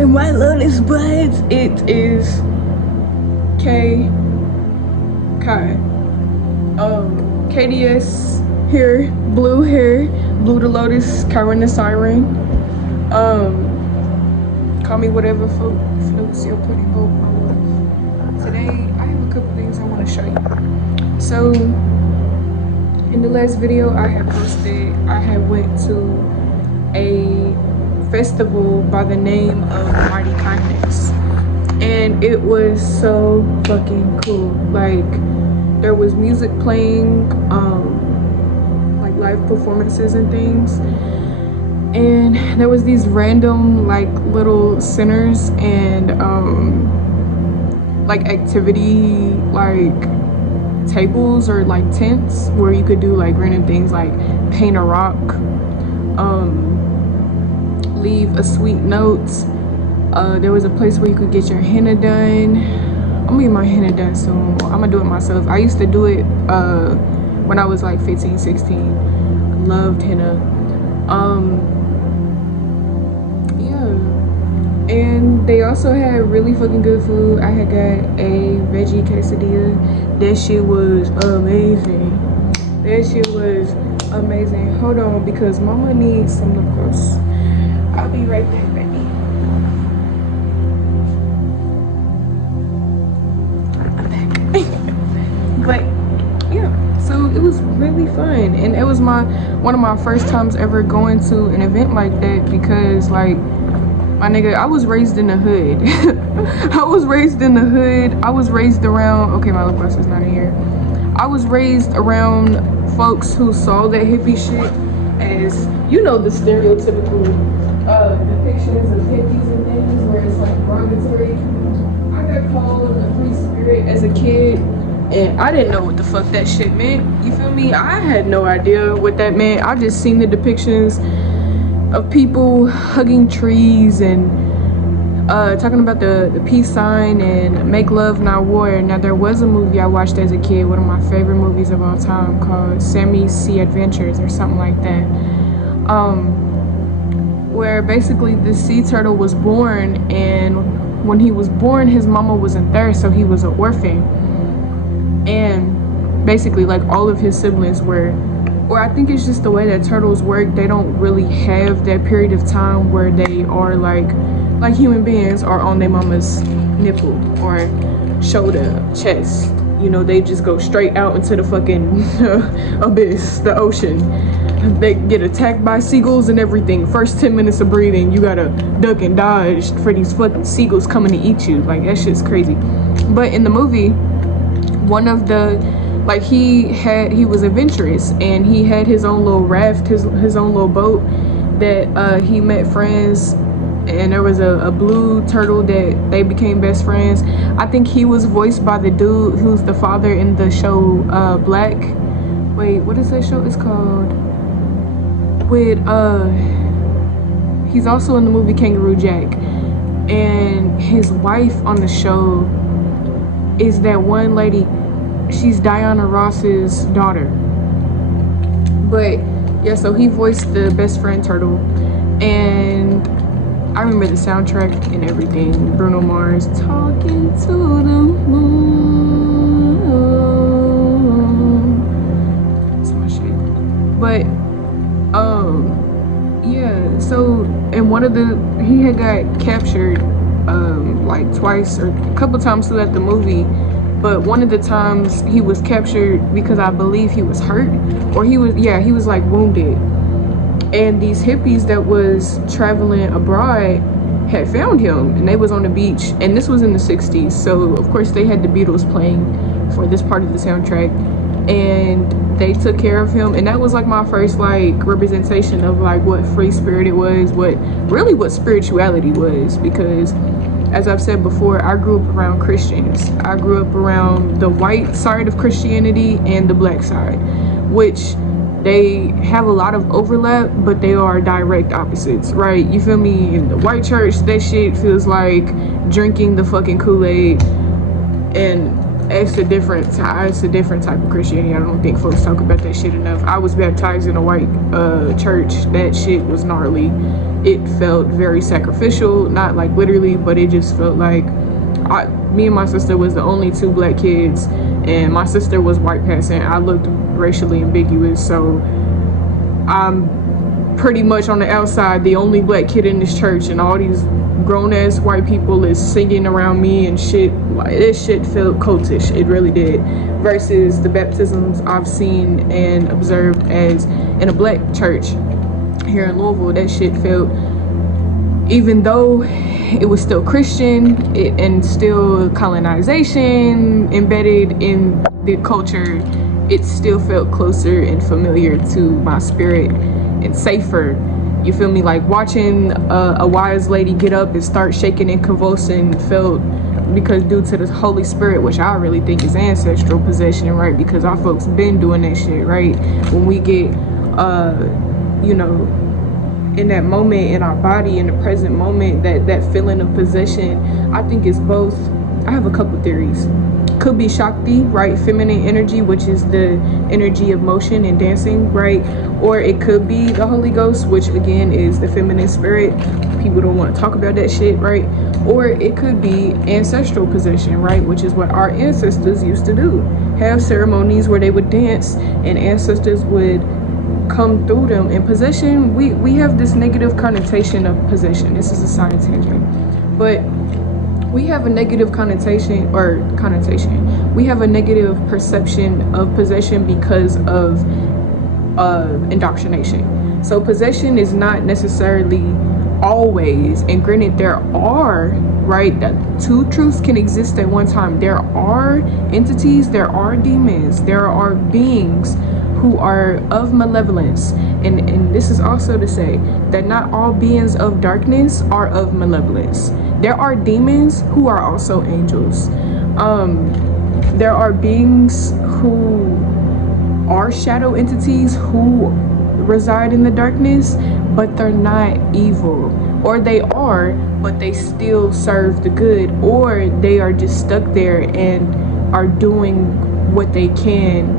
my White Lotus buds. It is K Kai. KDS hair, blue the Lotus, Kyron the Siren. Call me whatever floats your pretty boat, my love. Today I have a couple things I want to show you. So in the last video I had posted, I had went to a festival by the name of Mighty Kindness, and it was so fucking cool. Like, there was music playing, like live performances and things, and there was these random like little centers and like activity like tables or like tents where you could do like random things like paint a rock, leave a sweet note. There was a place where you could get your henna done. I'm gonna get my henna done soon. I'm gonna do it myself. I used to do it when I was like 15, 16. Loved henna. Yeah. And they also had really fucking good food. I had got a veggie quesadilla. That shit was amazing. That shit was amazing. Hold on, because mama needs some lip gloss. I'll be right back, baby. I'm back. But yeah, so it was really fun, and it was one of my first times ever going to an event like that, because like, my nigga, I was raised in the hood. I was raised in the hood. I was raised around, okay, my lip gloss is not in here. I was raised around folks who saw that hippie shit as, you know, the stereotypical depictions of hippies and things where it's like derogatory. I got called a free spirit as a kid, and I didn't know what the fuck that shit meant. You feel me? I had no idea what that meant. I just seen the depictions of people hugging trees and talking about the peace sign and make love not war. Now, there was a movie I watched as a kid, one of my favorite movies of all time, called Sammy's Sea Adventures or something like that, where basically the sea turtle was born, and when he was born his mama wasn't there, so he was an orphan, and basically like all of his siblings were, or I think it's just the way that turtles work, they don't really have that period of time where they are like human beings are on their mama's nipple or shoulder, chest. You know, they just go straight out into the fucking abyss, the ocean. They get attacked by seagulls and everything. First 10 minutes of breathing, you gotta duck and dodge for these fucking seagulls coming to eat you. Like, that shit's crazy. But in the movie, one of the, like, he was adventurous, and he had his own little raft, his own little boat that he met friends, and there was a blue turtle that they became best friends. I think he was voiced by the dude who's the father in the show Black. Wait, what is that show? It's called with he's also in the movie Kangaroo Jack, and his wife on the show is that one lady. She's Diana Ross's daughter. But yeah, so he voiced the best friend turtle, and I remember the soundtrack and everything. Bruno Mars, talking to the moon. That's my shit. But yeah, so in one of he had got captured like twice or a couple times throughout the movie. But one of the times he was captured because I believe he was hurt, or he was like wounded. And these hippies that was traveling abroad had found him, and they was on the beach, and this was in the 60s. So of course they had the Beatles playing for this part of the soundtrack, and they took care of him. And that was like my first like representation of like what free spirit it was, what spirituality was, because as I've said before, I grew up around Christians. I grew up around the white side of Christianity and the black side, which they have a lot of overlap, but they are direct opposites, right? You feel me? In the white church, that shit feels like drinking the fucking Kool-Aid, and it's a different type of Christianity. I don't think folks talk about that shit enough. I was baptized in a white church. That shit was gnarly. It felt very sacrificial, not like literally, but it just felt like me and my sister was the only two black kids, and my sister was white passing. I looked racially ambiguous, so I'm pretty much on the outside the only black kid in this church, and all these grown-ass white people is singing around me and shit. Like, this shit felt cultish. It really did. Versus the baptisms I've seen and observed as in a black church here in Louisville, that shit felt, even though it was still Christian and still colonization embedded in the culture, it still felt closer and familiar to my spirit and safer. You feel me? Like watching a wise lady get up and start shaking and convulsing felt, because due to the Holy Spirit, which I really think is ancestral possession, right? Because our folks been doing that shit, right? When we get, you know, in that moment in our body, in the present moment, that feeling of possession, I think it's both. I have a couple theories. Could be Shakti, right? Feminine energy, which is the energy of motion and dancing, right? Or it could be the Holy Ghost, which again is the feminine spirit. People don't want to talk about that shit, right? Or it could be ancestral possession, right? Which is what our ancestors used to do. Have ceremonies where they would dance and ancestors would come through them. In possession, we have this negative connotation of possession. This is a side tangent, but we have a negative connotation. We have a negative perception of possession because of indoctrination. So possession is not necessarily always, and granted, there are, right, two truths can exist at one time. There are entities, there are demons, there are beings who are of malevolence, and this is also to say that not all beings of darkness are of malevolence. There are demons who are also angels. There are beings who are shadow entities who reside in the darkness, but they're not evil, or they are, but they still serve the good, or they are just stuck there and are doing what they can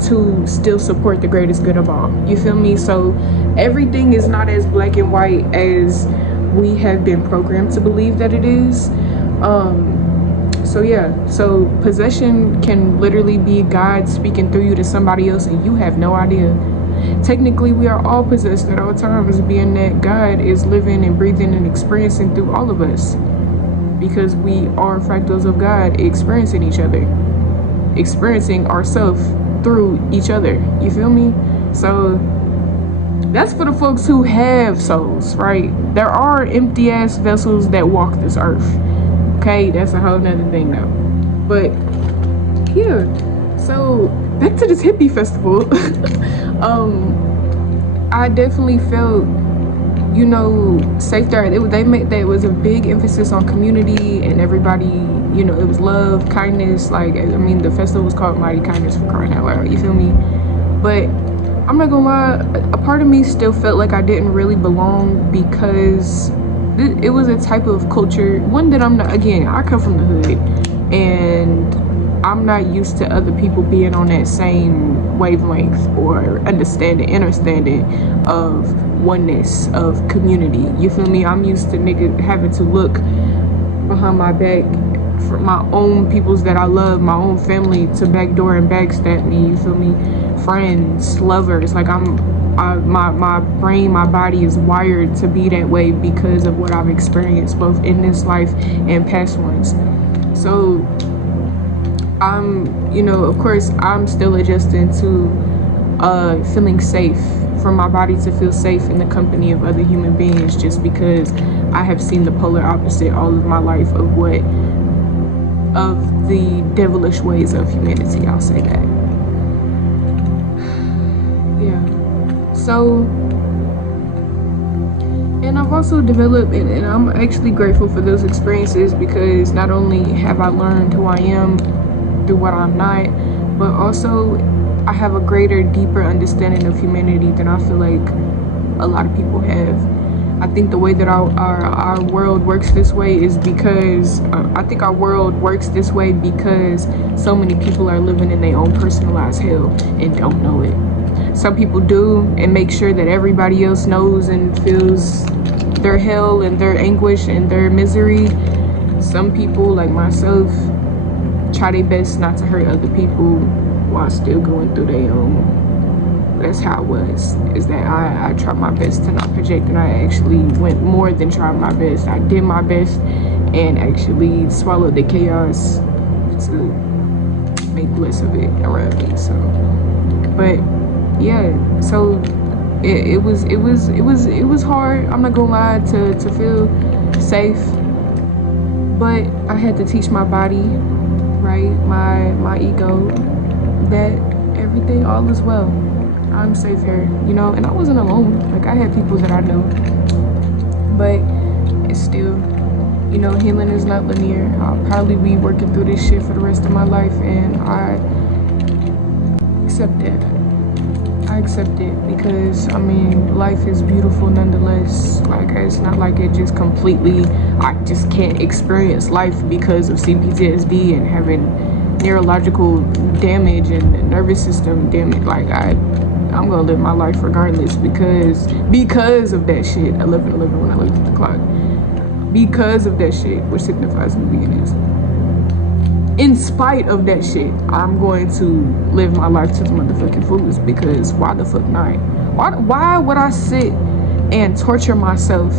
to still support the greatest good of all. You feel me? So everything is not as black and white as we have been programmed to believe that it is. So yeah, so possession can literally be God speaking through you to somebody else and you have no idea. Technically, we are all possessed at all times, being that God is living and breathing and experiencing through all of us, because we are fractals of God experiencing each other, experiencing ourselves through each other. You feel me? So that's for the folks who have souls, right? There are empty ass vessels that walk this earth. Okay, that's a whole nother thing though. But yeah, so back to this hippie festival. I definitely felt, you know, safe there. There was a big emphasis on community and everybody, you know, it was love, kindness. Like, I mean, the festival was called Mighty Kindness, for crying out loud, you feel me? But I'm not gonna lie, a part of me still felt like I didn't really belong, because it was a type of culture, one that I'm not, again, I come from the hood, and I'm not used to other people being on that same wavelength or understanding of oneness, of community. You feel me? I'm used to nigga having to look behind my back for my own peoples that I love, my own family, to backdoor and backstab me. You feel me? Friends, lovers. Like my brain, my body is wired to be that way because of what I've experienced both in this life and past ones. So I'm, you know, of course, I'm still adjusting to feeling safe, for my body to feel safe in the company of other human beings, just because I have seen the polar opposite all of my life of the devilish ways of humanity. I'll say that. Yeah. So, and I've also developed, and I'm actually grateful for those experiences, because not only have I learned who I am through what I'm not, but also I have a greater, deeper understanding of humanity than I feel like a lot of people have. I think the way that our world works this way is because I think our world works this way because so many people are living in their own personalized hell and don't know it. Some people do and make sure that everybody else knows and feels their hell and their anguish and their misery. Some people, like myself, try their best not to hurt other people while still going through their own. That's how it was, is that I tried my best to not project, and I actually went more than tried my best. I did my best and actually swallowed the chaos to make less of it around me. So, but yeah, so it was hard. I'm not gonna lie, to feel safe, but I had to teach my body, right, my ego, that everything, all is well. I'm safe here, you know, and I wasn't alone. Like, I had people that I knew, but it's still, you know, healing is not linear. I'll probably be working through this shit for the rest of my life, and I accept it. I accept it because, I mean, life is beautiful nonetheless. Like, it's not like it just completely, I just can't experience life because of CPTSD and having neurological damage and nervous system damage. Like, I'm gonna live my life regardless because of that shit. 11:11 when I looked at the clock. Because of that shit, which signifies new beginnings. In spite of that shit, I'm going to live my life to the motherfucking fullest, because why the fuck not? Why would I sit and torture myself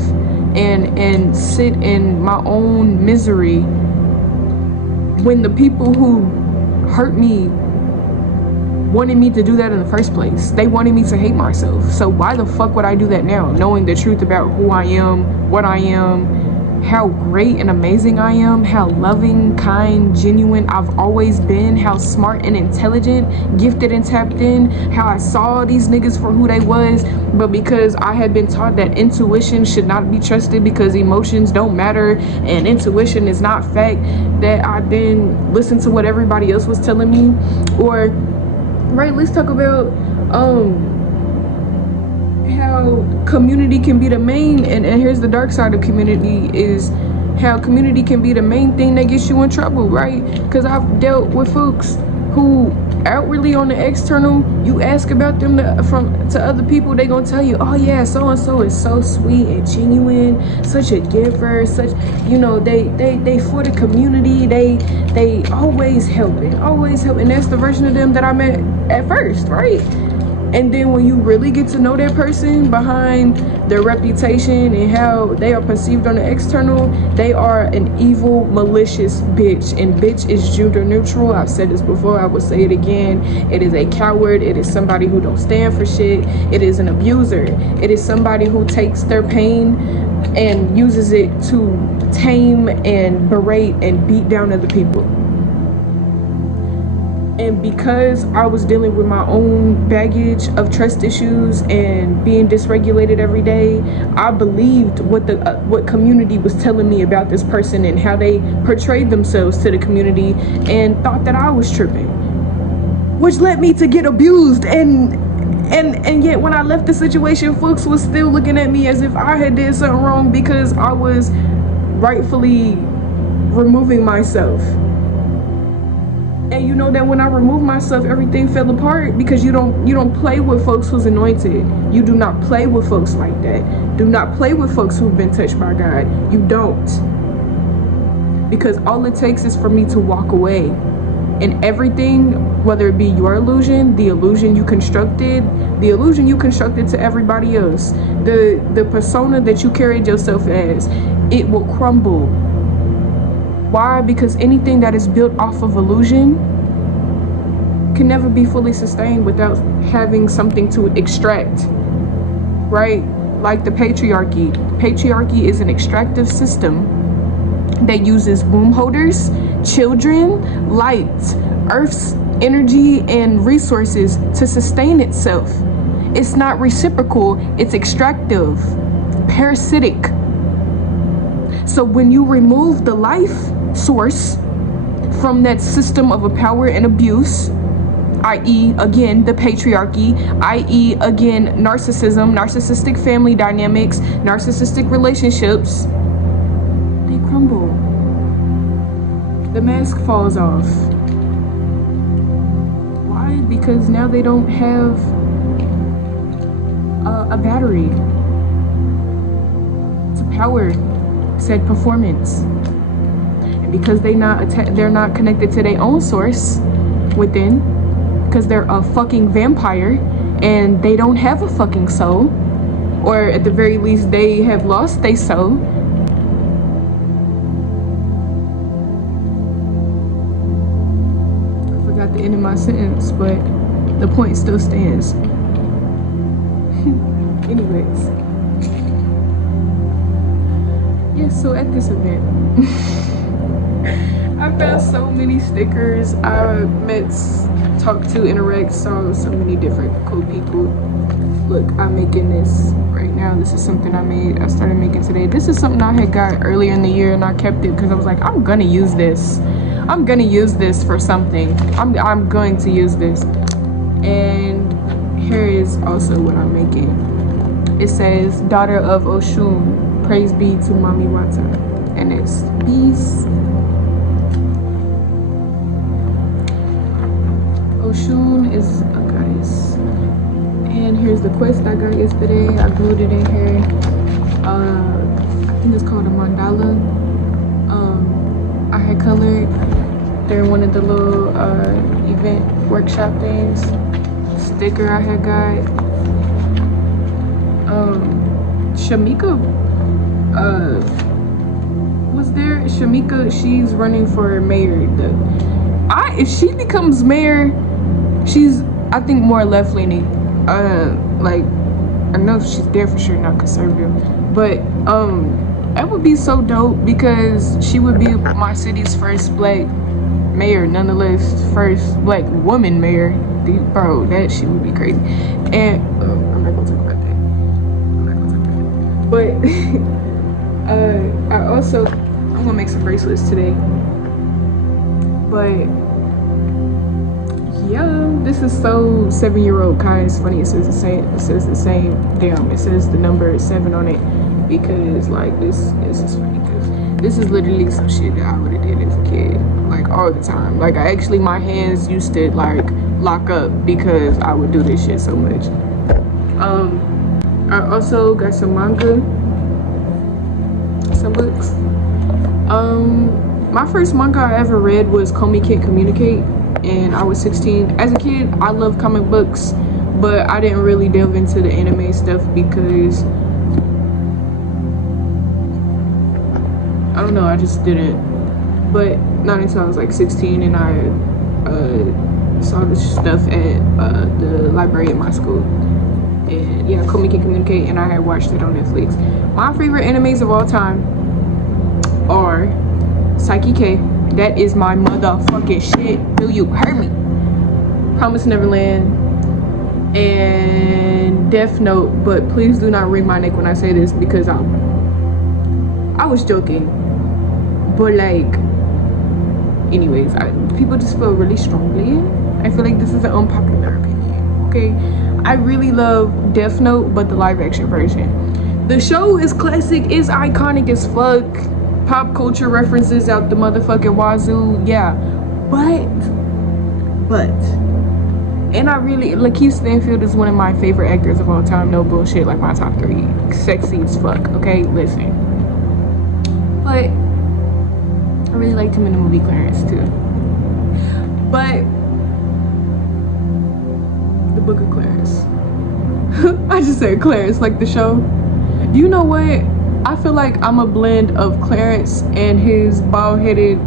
and sit in my own misery when the people who hurt me wanted me to do that in the first place? They wanted me to hate myself. So why the fuck would I do that now, knowing the truth about who I am, what I am, how great and amazing I am, how loving, kind, genuine I've always been, how smart and intelligent, gifted and tapped in, how I saw these niggas for who they was, but because I had been taught that intuition should not be trusted because emotions don't matter and intuition is not fact, that I then listened to what everybody else was telling me. Or, right, let's talk about how community can be the main, and here's the dark side of community, is how community can be the main thing that gets you in trouble, right? Because I've dealt with folks who outwardly on the external, you ask about them to other people, they gonna tell you, oh yeah, so and so is so sweet and genuine, such a giver, such, you know, they for the community, they always helping. That's the version of them that I met at first, right? And then when you really get to know that person behind their reputation and how they are perceived on the external, they are an evil, malicious bitch. And bitch is gender neutral. I've said this before, I will say it again. It is a coward. It is somebody who don't stand for shit. It is an abuser. It is somebody who takes their pain and uses it to tame and berate and beat down other people. And because I was dealing with my own baggage of trust issues and being dysregulated every day, I believed what community was telling me about this person and how they portrayed themselves to the community, and thought that I was tripping, which led me to get abused. And yet when I left the situation, folks was still looking at me as if I had did something wrong because I was rightfully removing myself. And you know that when I removed myself, everything fell apart, because you don't play with folks who's anointed. You do not play with folks like that. Do not play with folks who've been touched by God. You don't. Because all it takes is for me to walk away. And everything, whether it be your illusion, the illusion you constructed to everybody else, the persona that you carried yourself as, it will crumble. Why? Because anything that is built off of illusion can never be fully sustained without having something to extract, right? Like the patriarchy. Patriarchy is an extractive system that uses womb holders, children, light, Earth's energy and resources to sustain itself. It's not reciprocal, it's extractive, parasitic. So when you remove the life source from that system of power and abuse, i.e. again the patriarchy, i.e. again narcissism, narcissistic family dynamics, narcissistic relationships, they crumble. The mask falls off. Why? Because now they don't have a battery to power said performance, and because they're not connected to their own source within, because they're a fucking vampire and they don't have a fucking soul, or at the very least they have lost their soul. I forgot the end of my sentence, but the point still stands. Anyways, yeah, so at this event I found so many stickers. I met, talked to, interact, saw so many different cool people. Look, I'm making this right now. This is something I started making today. This is something I had got earlier in the year and I kept it because I was like, I'm gonna use this. I'm gonna use this for something. I'm going to use this. And here is also what I'm making. It says, daughter of Oshun, praise be to Mami Wata. And it's peace. Oshun is a goddess. And here's the quest I got yesterday. I glued it in here. I think it's called a mandala. I had colored during one of the little event workshop things. Sticker I had got. Shamika was there. Shamika, she's running for mayor. If she becomes mayor, she's, I think, more left-leaning. Like, I know she's there for sure, not conservative, but that would be so dope because she would be my city's first black mayor, nonetheless first black woman mayor. Bro, that shit would be crazy. And I'm not gonna talk about that. But I'm gonna make some bracelets today. But yeah, this is so 7-year-old Kai. It's funny, it says the same. Damn, it says the number 7 on it, because like this is funny because this is literally some shit that I would have did as a kid, like all the time. Like my hands used to like lock up because I would do this shit so much. I also got some manga, some books. My first manga I ever read was Komi Can't Communicate, and I was 16. As a kid, I loved comic books, but I didn't really delve into the anime stuff because I don't know, I just didn't. But not until I was like 16 and I saw this stuff at the library at my school. And yeah, Komi Can Communicate, and I had watched it on Netflix. My favorite animes of all time are Psyche K. That is my motherfucking shit. Do you hear me? Promise Neverland and Death Note, but please do not wring my neck when I say this because I was joking. But like, anyways, people just feel really strongly. I feel like this is an unpopular opinion. Okay, I really love Death Note, but the live action version. The show is classic, it's iconic as fuck. Pop culture references out the motherfucking wazoo, yeah. But, and I really, Lakeith Stanfield is one of my favorite actors of all time, no bullshit, like my top 3. Sexy as fuck, okay, listen. But, I really liked him in the movie Clarence too. But, the Book of Clarence. I just said Clarence, like the show. You know what? I feel like I'm a blend of Clarence and his bald-headed,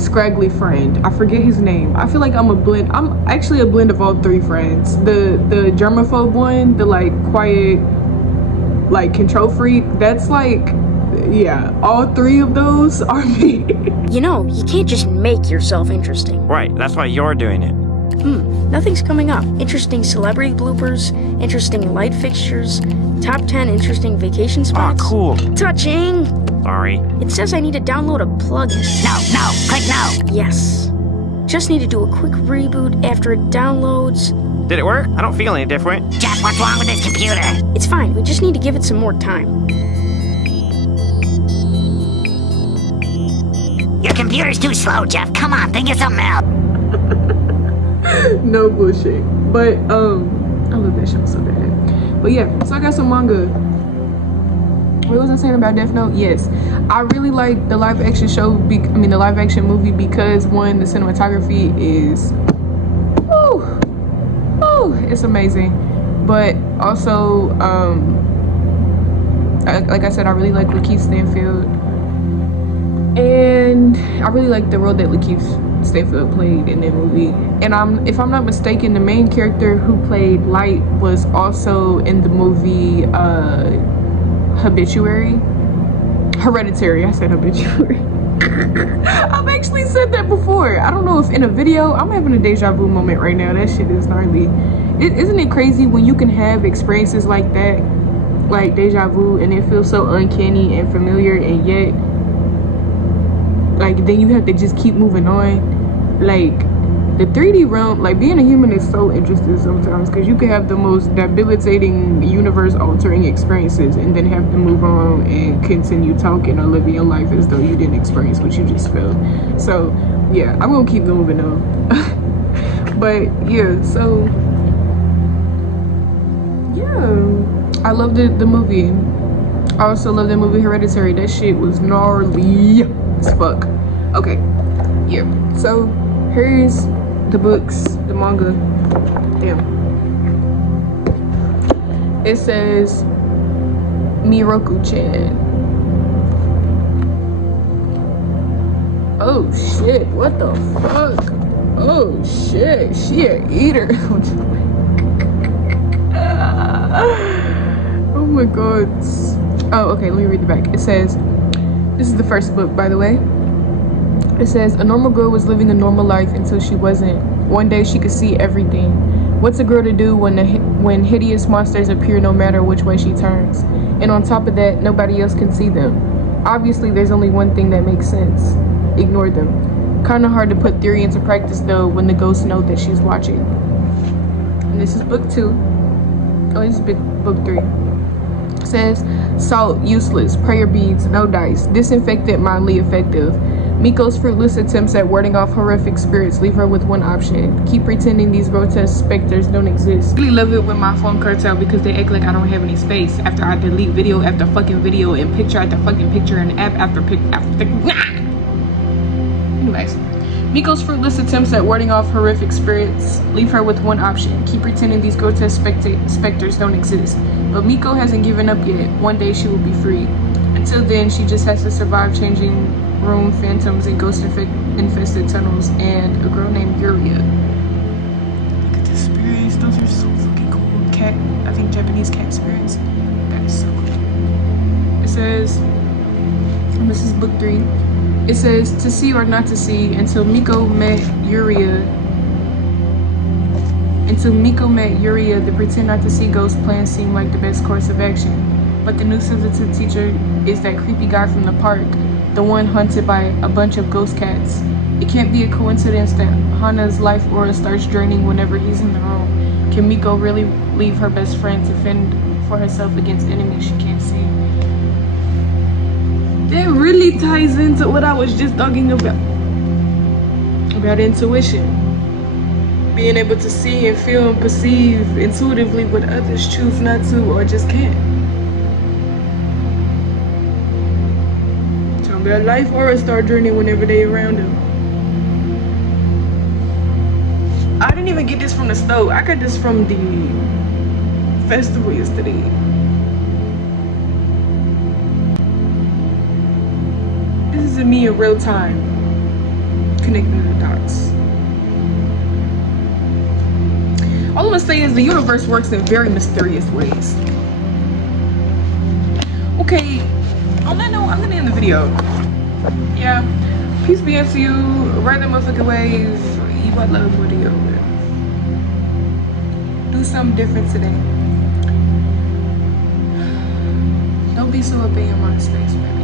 scraggly friend. I forget his name. I feel like I'm actually a blend of all 3 friends. The germaphobe one, the like quiet, like control freak, that's like, yeah, all 3 of those are me. You know, you can't just make yourself interesting. Right, that's why you're doing it. Nothing's coming up. Interesting celebrity bloopers, interesting light fixtures, top 10 interesting vacation spots. Ah, cool. Touching! Sorry. It says I need to download a plugin. No, click no. Yes. Just need to do a quick reboot after it downloads. Did it work? I don't feel any different. Jeff, what's wrong with this computer? It's fine, we just need to give it some more time. Your computer's too slow, Jeff. Come on, think of something else. No bullshit. But I love that show so bad. But yeah, so I got some manga. What was I saying about Death Note? Yes, I really like the live action show. The live action movie, because one, the cinematography is, it's amazing. But also, like I said, I really like Lakeith Stanfield, and I really like the role that Lakeith Stanfield played in that movie. And if I'm not mistaken, the main character who played Light was also in the movie Hereditary. I said Habituary. I've actually said that before. I don't know if in a video. I'm having a deja vu moment right now. That shit is gnarly. Isn't it crazy when you can have experiences like that, like deja vu, and it feels so uncanny and familiar, and yet like then you have to just keep moving on. Like the 3D realm, like being a human is so interesting sometimes, because you can have the most debilitating, universe altering experiences and then have to move on and continue talking or living your life as though you didn't experience what you just felt. So yeah, I'm gonna keep moving on. But yeah, so yeah, I loved the movie. I also love the movie Hereditary. That shit was gnarly as fuck. Okay, yeah, so here's the books, the manga. Damn. It says Miroku-chan. Oh shit, what the fuck? Oh shit, she a eater. Oh my god. Oh, okay, let me read the back. It says, this is the first book, by the way. It says, a normal girl was living a normal life until she wasn't. One day she could see everything. What's a girl to do when hideous monsters appear no matter which way she turns? And on top of that, nobody else can see them. Obviously, there's only one thing that makes sense. Ignore them. Kinda hard to put theory into practice though when the ghosts know that she's watching. And this is book 2. Oh, this is book 3. It says, salt, useless, prayer beads, no dice, disinfectant, mildly effective. Miko's fruitless attempts at warding off horrific spirits leave her with one option. Keep pretending these grotesque specters don't exist. I really love it when my phone cuts out because they act like I don't have any space after I delete video after fucking video and picture after fucking picture and app after Anyways, Miko's fruitless attempts at warding off horrific spirits leave her with one option. Keep pretending these grotesque specters don't exist. But Miko hasn't given up yet. One day she will be free. Until then, she just has to survive changing room phantoms and ghost infested tunnels and a girl named Yuria. Look at the spirits. Those are so fucking cool. Cat, I think Japanese cat spirits. That is so cool. It says, and this is book 3. It says, to see or not to see until Miko met Yuria. Until Miko met Yuria, the pretend not to see ghost plan seemed like the best course of action. But the new substitute teacher is that creepy guy from the park, the one hunted by a bunch of ghost cats. It can't be a coincidence that Hana's life aura starts draining whenever he's in the room. Can Miko really leave her best friend to fend for herself against enemies she can't see? That really ties into what I was just talking about intuition. Being able to see and feel and perceive intuitively what others choose not to or just can't. Their life aura start draining whenever they around them. I didn't even get this from the stove. I got this from the festival yesterday. This is me in real time, connecting the dots. All I'm gonna say is the universe works in very mysterious ways. Okay, on that note, I'm gonna end the video. Yeah, peace be unto you. Ride the motherfucking wave. You might love video. Do something different today. Don't be so up in your mind space, baby.